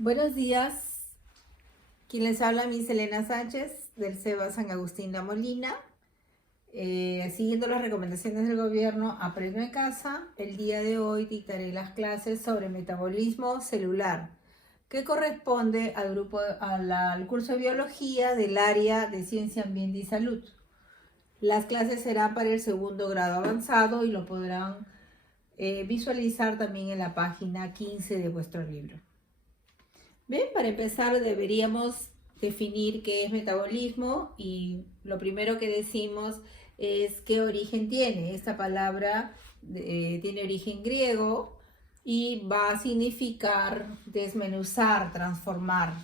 Buenos días, quien les habla Miss Elena Sánchez del CEBA San Agustín La Molina. Siguiendo las recomendaciones del gobierno Aprendo en Casa, el día de hoy dictaré las clases sobre metabolismo celular, que corresponde al curso de biología del área de ciencia, ambiente y salud. Las clases serán para el segundo grado avanzado y lo podrán visualizar también en la página 15 de vuestro libro. Bien, para empezar deberíamos definir qué es metabolismo y lo primero que decimos es qué origen tiene. Esta palabra tiene origen griego y va a significar desmenuzar, transformar.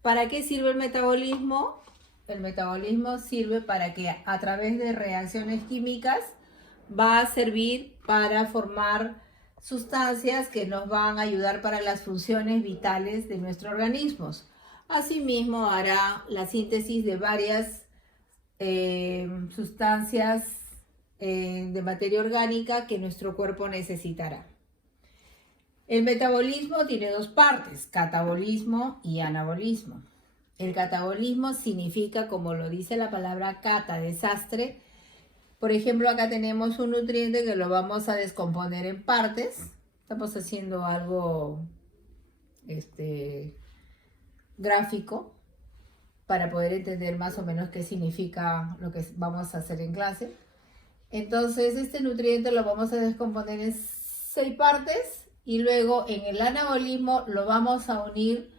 ¿Para qué sirve el metabolismo? El metabolismo sirve para que a través de reacciones químicas va a servir para formar sustancias que nos van a ayudar para las funciones vitales de nuestros organismos. Asimismo, hará la síntesis de varias sustancias de materia orgánica que nuestro cuerpo necesitará. El metabolismo tiene dos partes, catabolismo y anabolismo. El catabolismo significa, como lo dice la palabra cata, desastre. Por ejemplo, acá tenemos un nutriente que lo vamos a descomponer en partes. Estamos haciendo algo gráfico para poder entender más o menos qué significa lo que vamos a hacer en clase. Entonces, este nutriente lo vamos a descomponer en 6 partes y luego en el anabolismo lo vamos a unir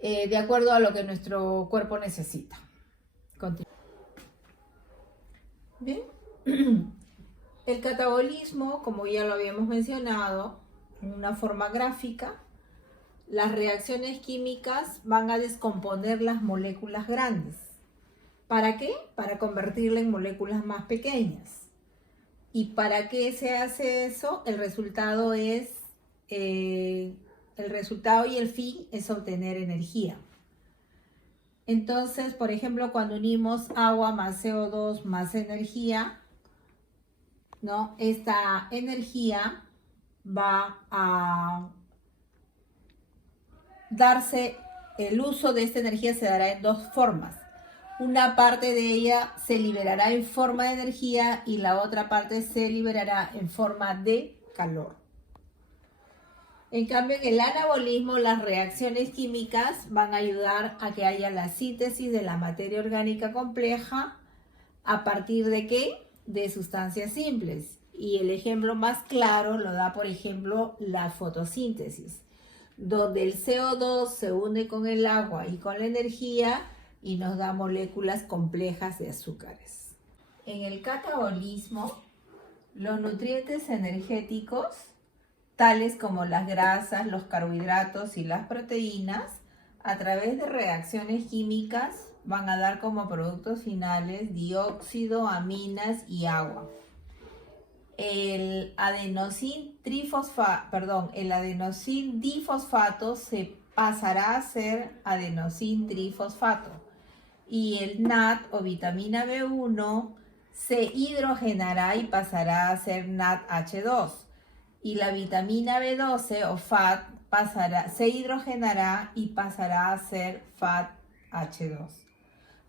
de acuerdo a lo que nuestro cuerpo necesita. Bien. El catabolismo, como ya lo habíamos mencionado, en una forma gráfica, las reacciones químicas van a descomponer las moléculas grandes. ¿Para qué? Para convertirlas en moléculas más pequeñas. ¿Y para qué se hace eso? El resultado y el fin es obtener energía. Entonces, por ejemplo, cuando unimos agua más CO2 más energía, ¿no? Esta energía va a darse, el uso de esta energía se dará en dos formas. Una parte de ella se liberará en forma de energía y la otra parte se liberará en forma de calor. En cambio, en el anabolismo, las reacciones químicas van a ayudar a que haya la síntesis de la materia orgánica compleja. ¿A partir de qué? De sustancias simples. Y el ejemplo más claro lo da, por ejemplo, la fotosíntesis, donde el CO2 se une con el agua y con la energía y nos da moléculas complejas de azúcares. En el catabolismo, los nutrientes energéticos, tales como las grasas, los carbohidratos y las proteínas, a través de reacciones químicas van a dar como productos finales dióxido, aminas y agua. El adenosin difosfato se pasará a ser adenosin trifosfato y el NAD o vitamina B1 se hidrogenará y pasará a ser NADH2 y la vitamina B12 o FAT se hidrogenará y pasará a ser FATH2.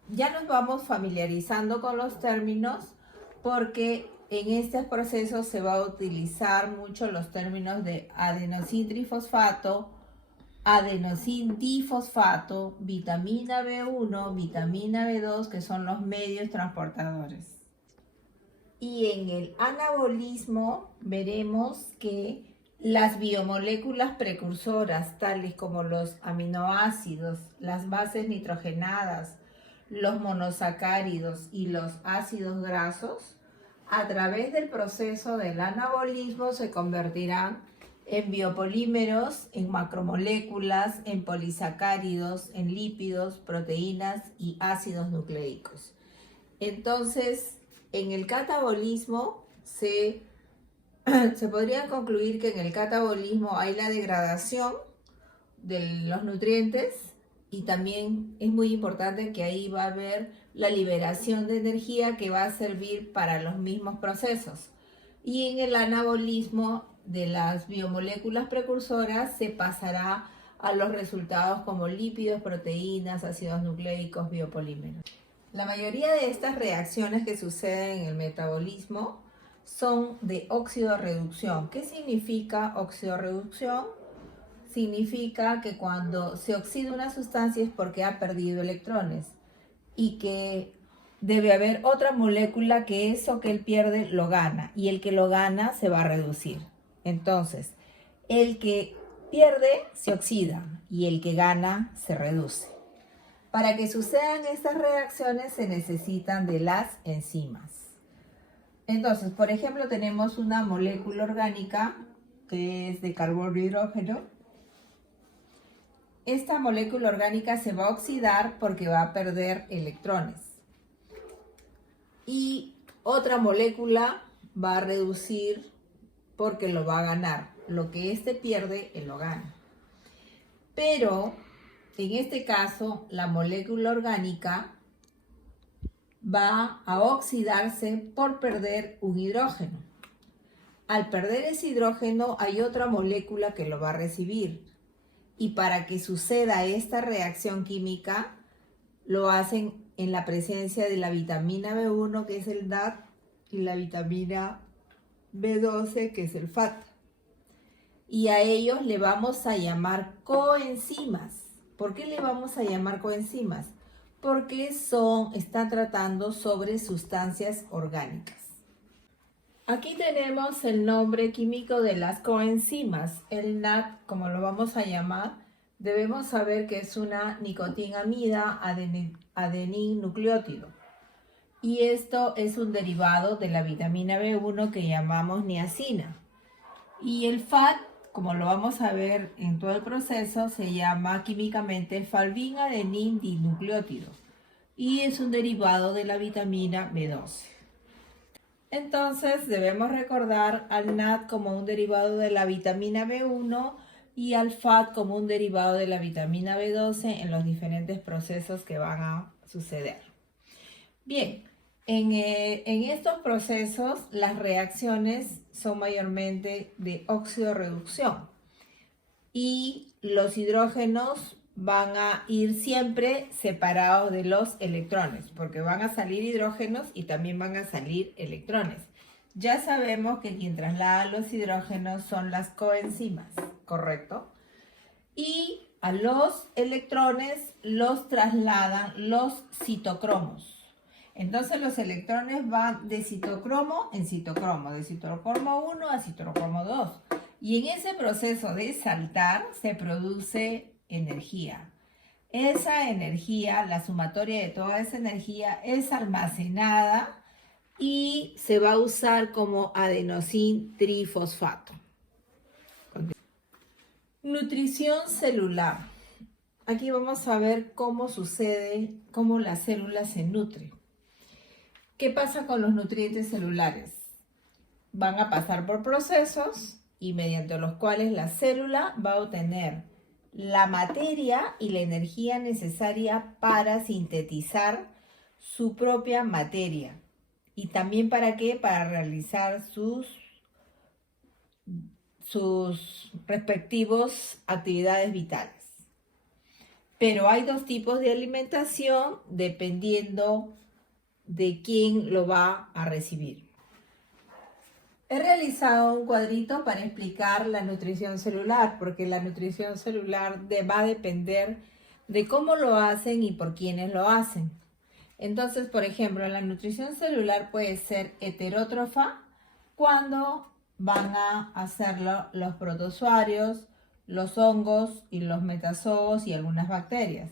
Ya nos vamos familiarizando con los términos porque en estos procesos se va a utilizar mucho los términos de adenosin trifosfato, adenosin difosfato, vitamina B1, vitamina B2, que son los medios transportadores. Y en el anabolismo veremos que las biomoléculas precursoras, tales como los aminoácidos, las bases nitrogenadas, los monosacáridos y los ácidos grasos, a través del proceso del anabolismo se convertirán en biopolímeros, en macromoléculas, en polisacáridos, en lípidos, proteínas y ácidos nucleicos. Entonces, en el catabolismo se podría concluir que en el catabolismo hay la degradación de los nutrientes y también es muy importante que ahí va a haber la liberación de energía que va a servir para los mismos procesos. Y en el anabolismo de las biomoléculas precursoras se pasará a los resultados como lípidos, proteínas, ácidos nucleicos, biopolímeros. La mayoría de estas reacciones que suceden en el metabolismo son de oxidorreducción. ¿Qué significa oxidorreducción? Significa que cuando se oxida una sustancia es porque ha perdido electrones y que debe haber otra molécula que eso que él pierde lo gana, y el que lo gana se va a reducir. Entonces, el que pierde se oxida y el que gana se reduce. Para que sucedan estas reacciones se necesitan de las enzimas. Entonces, por ejemplo, tenemos una molécula orgánica que es de carbono e hidrógeno. Esta molécula orgánica se va a oxidar porque va a perder electrones. Y otra molécula va a reducir porque lo va a ganar. Lo que este pierde, él lo gana. Pero, en este caso, la molécula orgánica va a oxidarse por perder un hidrógeno. Al perder ese hidrógeno, hay otra molécula que lo va a recibir. Y para que suceda esta reacción química, lo hacen en la presencia de la vitamina B1, que es el NAD, y la vitamina B12, que es el FAT. Y a ellos le vamos a llamar coenzimas. ¿Por qué le vamos a llamar coenzimas? Porque están tratando sobre sustancias orgánicas. Aquí tenemos el nombre químico de las coenzimas. El NAD, como lo vamos a llamar, debemos saber que es una nicotinamida adenin nucleótido. Y esto es un derivado de la vitamina B1 que llamamos niacina. Y el FAT, como lo vamos a ver en todo el proceso, se llama químicamente falvin-adenin dinucleótido y es un derivado de la vitamina B12. Entonces debemos recordar al NAD como un derivado de la vitamina B1 y al FAT como un derivado de la vitamina B12 en los diferentes procesos que van a suceder. Bien, en estos procesos las reacciones son mayormente de oxidorreducción y los hidrógenos van a ir siempre separados de los electrones, porque van a salir hidrógenos y también van a salir electrones. Ya sabemos que quien traslada los hidrógenos son las coenzimas, ¿correcto? Y a los electrones los trasladan los citocromos. Entonces los electrones van de citocromo en citocromo, de citocromo 1 a citocromo 2. Y en ese proceso de saltar se produce energía. Esa energía, la sumatoria de toda esa energía, es almacenada y se va a usar como adenosin trifosfato. Nutrición celular. Aquí vamos a ver cómo sucede, cómo la célula se nutre. ¿Qué pasa con los nutrientes celulares? Van a pasar por procesos y mediante los cuales la célula va a obtener la materia y la energía necesaria para sintetizar su propia materia. ¿Y también para qué? Para realizar sus respectivas actividades vitales. Pero hay dos tipos de alimentación dependiendo de quién lo va a recibir. He realizado un cuadrito para explicar la nutrición celular, porque la nutrición celular va a depender de cómo lo hacen y por quiénes lo hacen. Entonces, por ejemplo, la nutrición celular puede ser heterótrofa cuando van a hacerlo los protozoarios, los hongos y los metazoos y algunas bacterias.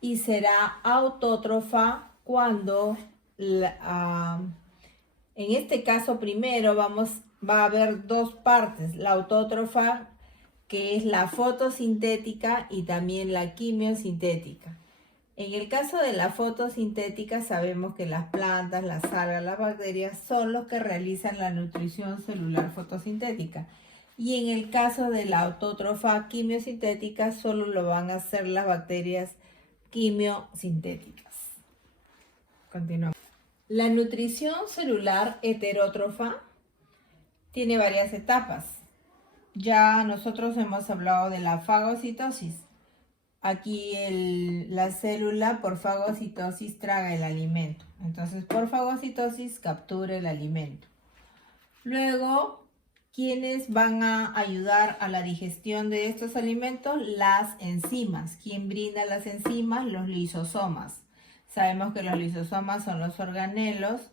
Y será autótrofa cuando en este caso primero va a haber dos partes, la autótrofa, que es la fotosintética, y también la quimiosintética. En el caso de la fotosintética sabemos que las plantas, las algas, las bacterias son los que realizan la nutrición celular fotosintética. Y en el caso de la autótrofa quimiosintética solo lo van a hacer las bacterias quimiosintéticas. Continuamos. La nutrición celular heterótrofa tiene varias etapas. Ya nosotros hemos hablado de la fagocitosis. aquí la célula por fagocitosis traga el alimento. Entonces, por fagocitosis captura el alimento. Luego, ¿quiénes van a ayudar a la digestión de estos alimentos? Las enzimas. ¿Quién brinda las enzimas? Los lisosomas. Sabemos que los lisosomas son los organelos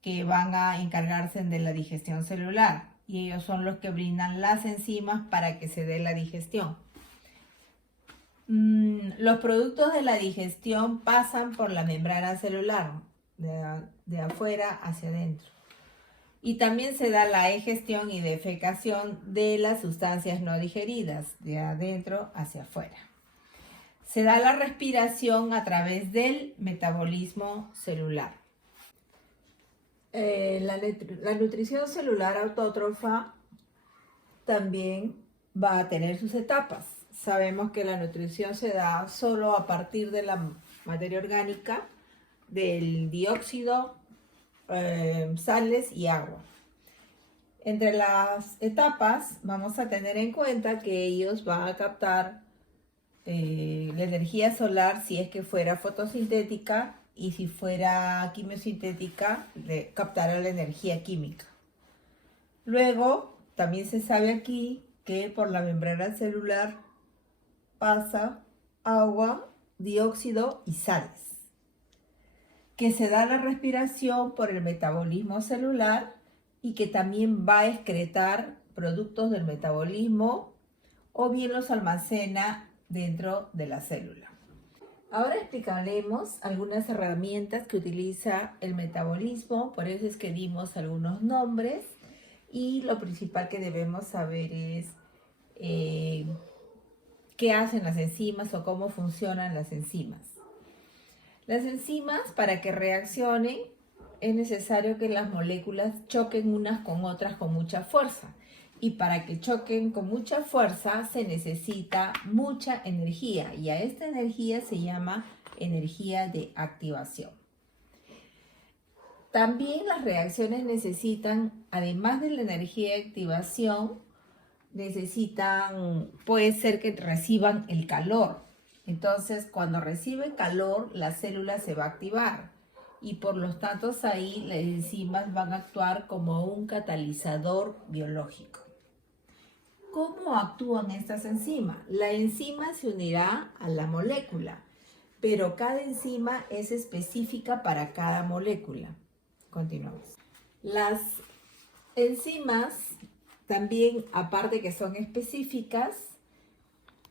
que van a encargarse de la digestión celular y ellos son los que brindan las enzimas para que se dé la digestión. Los productos de la digestión pasan por la membrana celular, de afuera hacia adentro. Y también se da la egestión y defecación de las sustancias no digeridas, de adentro hacia afuera. Se da la respiración a través del metabolismo celular. La nutrición celular autótrofa también va a tener sus etapas. Sabemos que la nutrición se da solo a partir de la materia orgánica, del dióxido, sales y agua. Entre las etapas vamos a tener en cuenta que ellos van a captar la energía solar si es que fuera fotosintética y si fuera quimiosintética captará la energía química. Luego también se sabe aquí que por la membrana celular pasa agua, dióxido y sales, que se da la respiración por el metabolismo celular y que también va a excretar productos del metabolismo o bien los almacena dentro de la célula. Ahora explicaremos algunas herramientas que utiliza el metabolismo, por eso es que dimos algunos nombres y lo principal que debemos saber es qué hacen las enzimas o cómo funcionan las enzimas. Las enzimas, para que reaccionen, es necesario que las moléculas choquen unas con otras con mucha fuerza. Y para que choquen con mucha fuerza se necesita mucha energía. Y a esta energía se llama energía de activación. También las reacciones necesitan, además de la energía de activación, puede ser que reciban el calor. Entonces, cuando recibe calor, la célula se va a activar y por lo tanto ahí las enzimas van a actuar como un catalizador biológico. ¿Cómo actúan estas enzimas? La enzima se unirá a la molécula, pero cada enzima es específica para cada molécula. Continuamos. Las enzimas también, aparte que son específicas,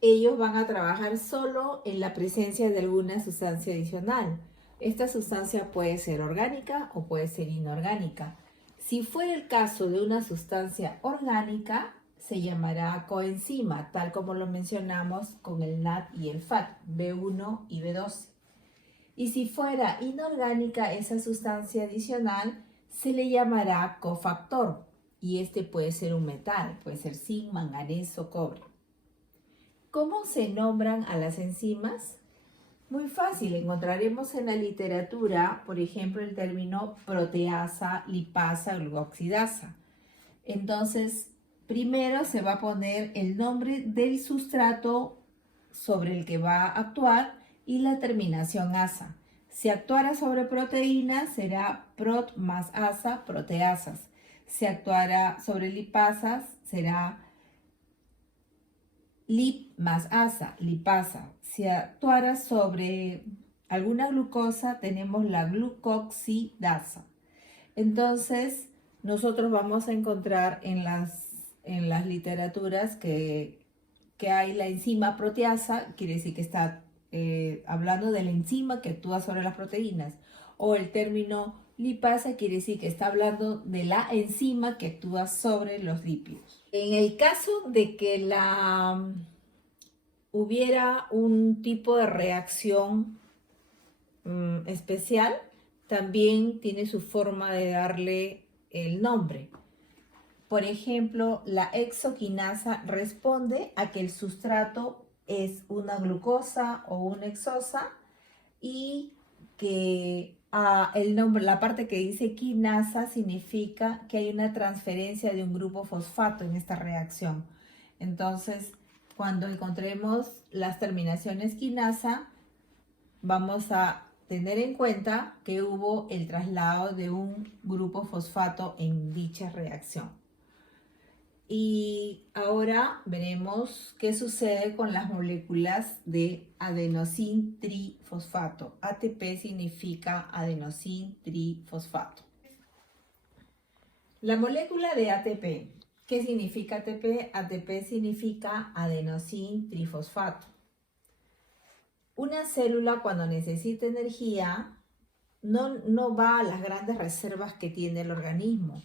ellos van a trabajar solo en la presencia de alguna sustancia adicional. Esta sustancia puede ser orgánica o puede ser inorgánica. Si fuera el caso de una sustancia orgánica, se llamará coenzima, tal como lo mencionamos con el NAD y el FAT, B1 y B12. Y si fuera inorgánica esa sustancia adicional, se le llamará cofactor. Y este puede ser un metal, puede ser zinc, manganeso, cobre. ¿Cómo se nombran a las enzimas? Muy fácil, encontraremos en la literatura, por ejemplo, el término proteasa, lipasa o glucosidasa. Entonces, primero se va a poner el nombre del sustrato sobre el que va a actuar y la terminación asa. Si actuara sobre proteínas, será prot más asa, proteasas. Si actuara sobre lipasas, será lip más asa, lipasa. Si actuara sobre alguna glucosa, tenemos la glucoxidasa. Entonces, nosotros vamos a encontrar en las literaturas que hay la enzima proteasa, quiere decir que está hablando de la enzima que actúa sobre las proteínas. O el término lipasa quiere decir que está hablando de la enzima que actúa sobre los lípidos. En el caso de que hubiera un tipo de reacción especial, también tiene su forma de darle el nombre. Por ejemplo, la hexoquinasa responde a que el sustrato es una glucosa o una hexosa y que la parte que dice quinasa significa que hay una transferencia de un grupo fosfato en esta reacción. Entonces, cuando encontremos las terminaciones quinasa, vamos a tener en cuenta que hubo el traslado de un grupo fosfato en dicha reacción. Y ahora veremos qué sucede con las moléculas de adenosín trifosfato. ATP significa adenosín trifosfato. La molécula de ATP. ¿Qué significa ATP? ATP significa adenosín trifosfato. Una célula cuando necesita energía no va a las grandes reservas que tiene el organismo.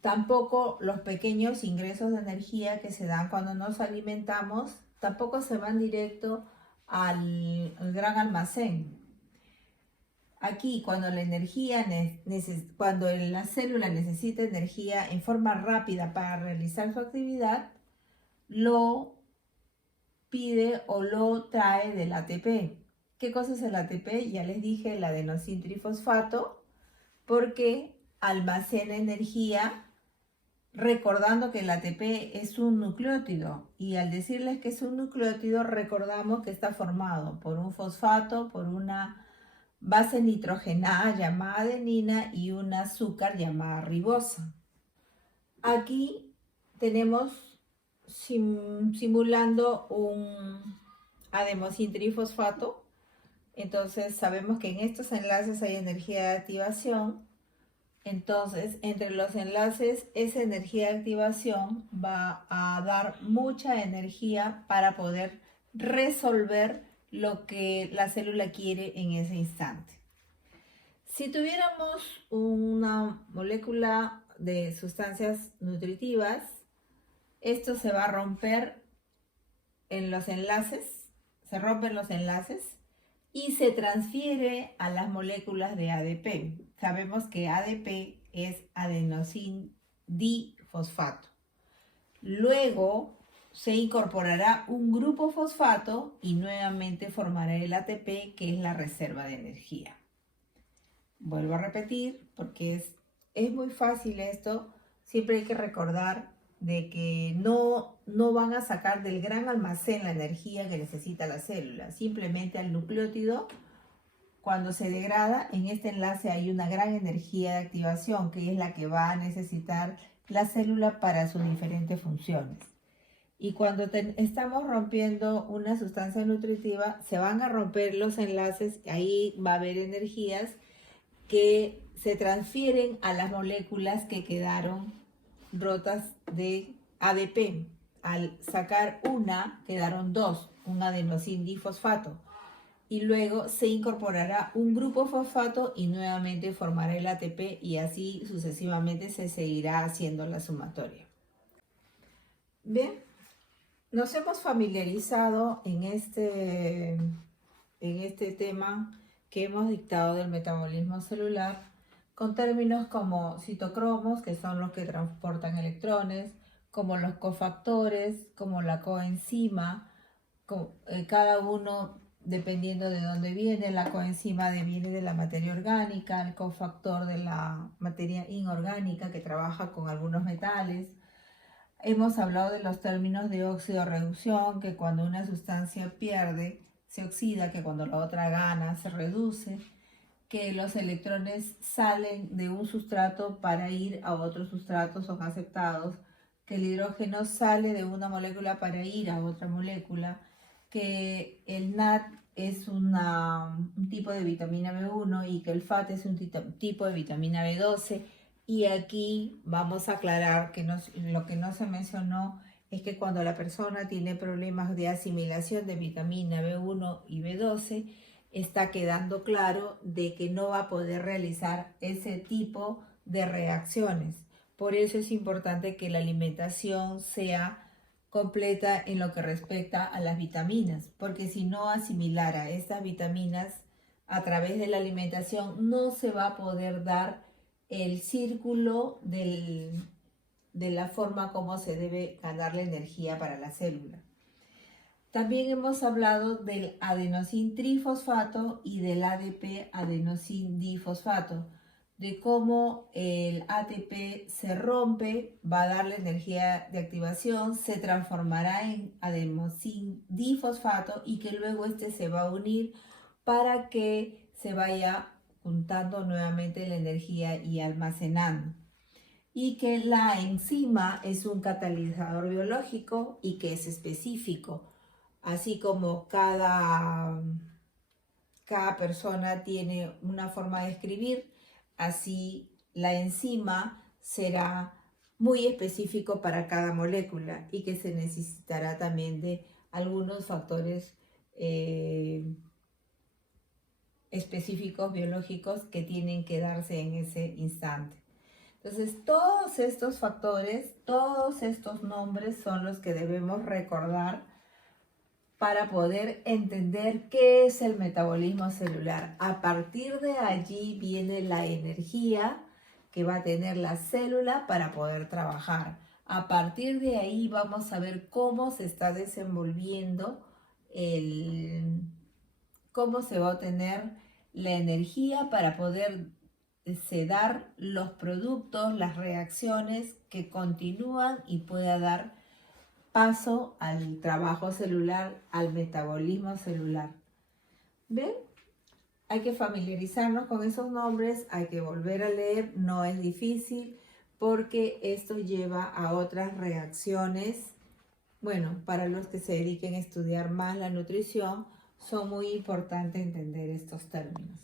Tampoco los pequeños ingresos de energía que se dan cuando nos alimentamos, tampoco se van directo al gran almacén. Aquí, cuando la célula necesita energía en forma rápida para realizar su actividad, lo pide o lo trae del ATP. ¿Qué cosa es el ATP? Ya les dije, el adenosín trifosfato, porque almacena energía, recordando que el ATP es un nucleótido, y al decirles que es un nucleótido, recordamos que está formado por un fosfato, por una base nitrogenada llamada adenina y un azúcar llamada ribosa. Aquí tenemos simulando un adenosín trifosfato. Entonces sabemos que en estos enlaces hay energía de activación. Entonces, entre los enlaces, esa energía de activación va a dar mucha energía para poder resolver lo que la célula quiere en ese instante. Si tuviéramos una molécula de sustancias nutritivas, esto se va a romper en los enlaces, se rompen los enlaces y se transfiere a las moléculas de ADP. Sabemos que ADP es adenosín difosfato. Luego se incorporará un grupo fosfato y nuevamente formará el ATP, que es la reserva de energía. Vuelvo a repetir porque es muy fácil esto. Siempre hay que recordar de que no van a sacar del gran almacén la energía que necesita la célula. Simplemente al nucleótido, cuando se degrada, en este enlace hay una gran energía de activación que es la que va a necesitar la célula para sus diferentes funciones. Y cuando estamos rompiendo una sustancia nutritiva, se van a romper los enlaces, ahí va a haber energías que se transfieren a las moléculas que quedaron rotas de ADP. Al sacar una, quedaron dos, un adenosín difosfato. Y luego se incorporará un grupo fosfato y nuevamente formará el ATP y así sucesivamente se seguirá haciendo la sumatoria. Bien, nos hemos familiarizado en este tema que hemos dictado del metabolismo celular con términos como citocromos, que son los que transportan electrones, como los cofactores, como la coenzima, cada uno dependiendo de dónde viene. La coenzima viene de la materia orgánica, el cofactor de la materia inorgánica que trabaja con algunos metales. Hemos hablado de los términos de óxido-reducción, que cuando una sustancia pierde, se oxida, que cuando la otra gana, se reduce, que los electrones salen de un sustrato para ir a otro sustrato, son aceptados, que el hidrógeno sale de una molécula para ir a otra molécula, que el NAD es un tipo de vitamina B1 y que el FAT es un tipo de vitamina B12. Y aquí vamos a aclarar que lo que no se mencionó es que cuando la persona tiene problemas de asimilación de vitamina B1 y B12, está quedando claro de que no va a poder realizar ese tipo de reacciones. Por eso es importante que la alimentación sea completa en lo que respecta a las vitaminas, porque si no asimilara estas vitaminas a través de la alimentación, no se va a poder dar el círculo de la forma como se debe ganar la energía para la célula. También hemos hablado del adenosín trifosfato y del ADP adenosín difosfato. de cómo el ATP se rompe, va a darle energía de activación, se transformará en adenosín difosfato y que luego este se va a unir para que se vaya juntando nuevamente la energía y almacenando. Y que la enzima es un catalizador biológico y que es específico, así como cada persona tiene una forma de escribir, así la enzima será muy específico para cada molécula y que se necesitará también de algunos factores específicos biológicos que tienen que darse en ese instante. Entonces, todos estos factores, todos estos nombres son los que debemos recordar para poder entender qué es el metabolismo celular. A partir de allí viene la energía que va a tener la célula para poder trabajar. A partir de ahí vamos a ver cómo se está desenvolviendo cómo se va a obtener la energía para poder dar los productos, las reacciones que continúan y pueda dar paso al trabajo celular, al metabolismo celular. ¿Ven? Hay que familiarizarnos con esos nombres, hay que volver a leer, no es difícil porque esto lleva a otras reacciones. Bueno, para los que se dediquen a estudiar más la nutrición, son muy importantes entender estos términos.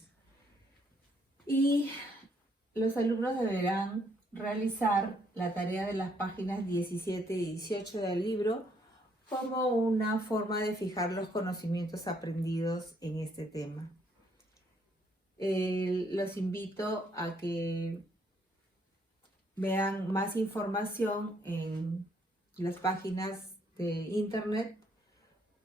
Y los alumnos deberán realizar la tarea de las páginas 17 y 18 del libro como una forma de fijar los conocimientos aprendidos en este tema. Los invito a que vean más información en las páginas de internet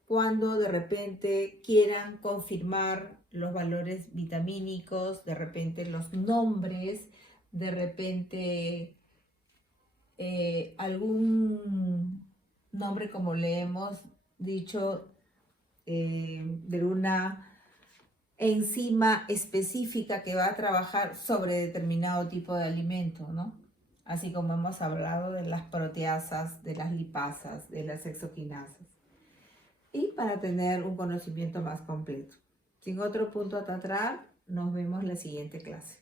cuando de repente quieran confirmar los valores vitamínicos, de repente los nombres, de repente algún nombre, como le hemos dicho, de una enzima específica que va a trabajar sobre determinado tipo de alimento, ¿no? Así como hemos hablado de las proteasas, de las lipasas, de las hexoquinasas. Y para tener un conocimiento más completo. Sin otro punto a tratar, nos vemos en la siguiente clase.